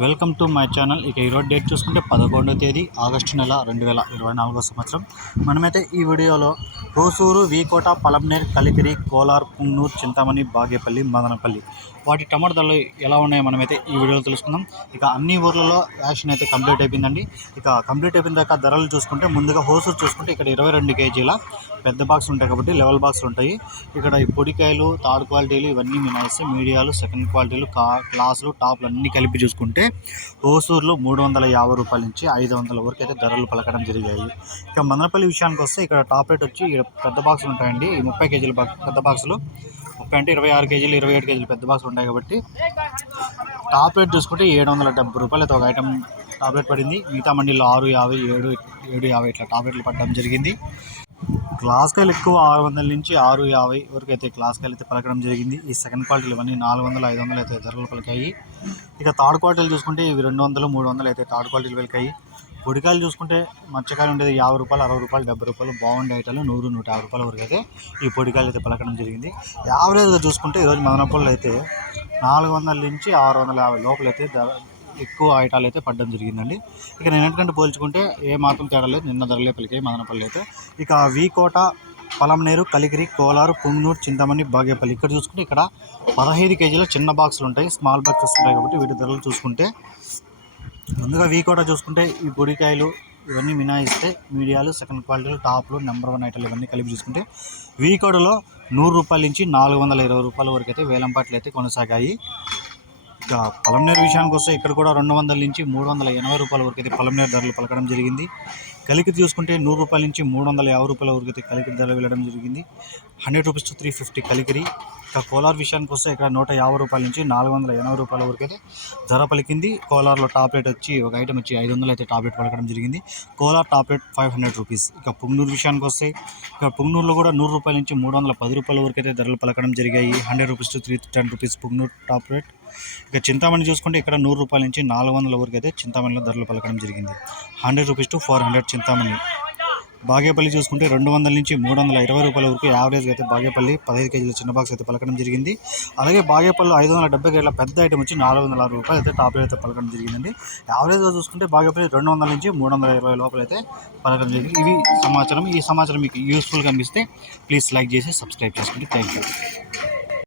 Welcome to my channel. ఇక ఈరోజు date చూసుకుంటే 11వ తేదీ ఆగస్టు నెల 2024 సంవత్సరం. మనమైతే ఈ వీడియోలో హోసూరు, వీకోట, పలమనేరు, కలికిరి, కోలార్, పుంగనూరు, చింతామణి, బాగేపల్లి, మదనపల్లి వాటి టమాటా ధరలు ఎలా ఉన్నాయో మనమైతే ఈ వీడియోలో తెలుసుకుందాం. ఇక అన్ని ఊర్లలో యాక్షన్ అయితే కంప్లీట్ అయిపోయిందండి. ఇక కంప్లీట్ అయిపోయిన దాకా ధరలు చూసుకుంటే ముందుగా హోసూరు చూసుకుంటే ఇక్కడ 22 కేజీల పెద్ద బాక్స్ ఉంటాయి కాబట్టి లెవెల్ బాక్సులు ఉంటాయి. ఇక్కడ ఈ పొడికాయలు, థర్డ్ క్వాలిటీలు ఇవన్నీ మినాయిస్తే మీడియాలు, సెకండ్ క్వాలిటీలు, క్లాసులు, టాప్లు అన్నీ కలిపి చూసుకుంటే హోసూరులో 350 రూపాయల నుంచి 500 వరకు అయితే ధరలు పలకడం జరిగాయి. ఇక మదనపల్లి విషయానికి వస్తే ఇక్కడ టాప్ రేట్ వచ్చి పెద్ద బాక్సులు ఉంటాయండి. ఈ 30 కేజీల పెద్ద బాక్సులు 30 అంటే 26 కేజీలు 27 కేజీలు పెద్ద బాక్సులు ఉంటాయి కాబట్టి టాప్ రేట్ చూసుకుంటే 770 రూపాయలు అయితే ఒక ఐటమ్ టాప్ రేట్ పడింది. మిగతా మండీలో 650, 750 ఇట్లా టాప్ రేట్లు పడడం జరిగింది. గ్లాస్ కాయలు ఎక్కువ 600 నుంచి 650 వరకు అయితే గ్లాస్ కాయలు అయితే పలకడం జరిగింది. ఈ సెకండ్ క్వాలిటీలు ఇవన్నీ 400, 500 అయితే ధరలు పలికాయి. ఇక థర్డ్ క్వాలిటీలు చూసుకుంటే ఇవి 200, 300 అయితే థర్డ్ క్వాలిటీలు పలికాయి. పొడికాయలు చూసుకుంటే మచ్చకాయలు ఉండేది 50 రూపాయలు, 60 రూపాయలు, 70 రూపాయలు, బాగుండే ఐటాలు 100, 150 రూపాయల వరకు అయితే ఈ పొడికాయలు అయితే పలకడం జరిగింది. యావరేజ్గా చూసుకుంటే ఈరోజు మదనపల్లిలో అయితే 400 నుంచి 650 లోపలైతే ఎక్కువ ఐటాలు అయితే పడడం జరిగిందండి. ఇక నిన్నటికంటే పోల్చుకుంటే ఏ మాత్రం తేడా లేదు, నిన్న ధరలే పలికాయి మదనపల్లి అయితే. ఇక వీకోట, పలమనేరు, కలికిరి, కోలారు, పుంగనూరు, చింతామణి, బాగేపల్లి ఇక్కడ చూసుకుంటే ఇక్కడ 15 కేజీల చిన్న బాక్సులు ఉంటాయి, స్మాల్ బాక్సెస్ ఉంటాయి కాబట్టి వీటి ధరలు చూసుకుంటే ముందుగా వీకోట చూసుకుంటే ఈ పొడికాయలు ఇవన్నీ మినాయిస్తే మీడియాలు, సెకండ్ క్వాలిటీలు, టాప్లు, నెంబర్ 1 ఐటాలు ఇవన్నీ కలిపి చూసుకుంటే వీకోటలో 100 రూపాయల నుంచి 420 రూపాయల వరకు అయితే వేలంపాట్లు అయితే కొనసాగాయి. ఇక పలమనేరు విషయానికి వస్తే ఇక్కడ కూడా 200 నుంచి 380 రూపాయల వరకు అయితే పలమనేరు ధరలు పలకడం జరిగింది. కలికిరి చూసుకుంటే 100 రూపాయల నుంచి 350 రూపాయల వరకు అయితే కలికిరి ధరలు వెళ్ళడం జరిగింది. 100 రూపీస్ టు 350 కలికిరి. ఇక కోలార్ విషయానికి వస్తే ఇక్కడ 150 రూపాయల నుంచి 480 రూపాయల వరకు అయితే ధర పలికింది. కోలార్లో టాప్ రేట్ వచ్చి ఒక ఐటమ్ వచ్చి 500 అయితే టాప్ రేట్ పలకడం జరిగింది. Kolar top rate 500 rupees. ఇక పుంగనూరు విషయానికి వస్తే ఇక్కడ పుంగనూరులో కూడా 100 రూపాయల నుంచి 310 రూపాయల వరకు అయితే ధరలు పలకడం జరిగాయి. 100 rupees to 310 rupees Punganur top rate. ఇక చింతామణి చూసుకుంటే ఇక్కడ 100 రూపాయల నుంచి 400 వరకు అయితే చింతామణిలో ధరలు పలకడం జరిగింది. 100 రూపీస్ టు 400 చింతామణి. బాగేపల్లి చూసుకుంటే 200 నుంచి 320 రూపాయల వరకు యావరేజ్గా అయితే బాగేపల్లి 15 కేజీల చిన్న బాక్స్ అయితే పలకడం జరిగింది. అలాగే బాగేపల్లి 570 కేజీల పెద్ద ఐటమ్ వచ్చి 406 రూపాయలు అయితే టాప్ అయితే పలకడం జరిగిందండి. యావరేజ్గా చూసుకుంటే బాగేపల్లి 200 నుంచి 320 లోపల అయితే పలకడం జరిగింది. ఇవి సమాచారం. ఈ సమాచారం మీకు యూస్ఫుల్గా అనిపిస్తే ప్లీజ్ లైక్ చేసి సబ్స్క్రైబ్ చేసుకోండి. Thank you.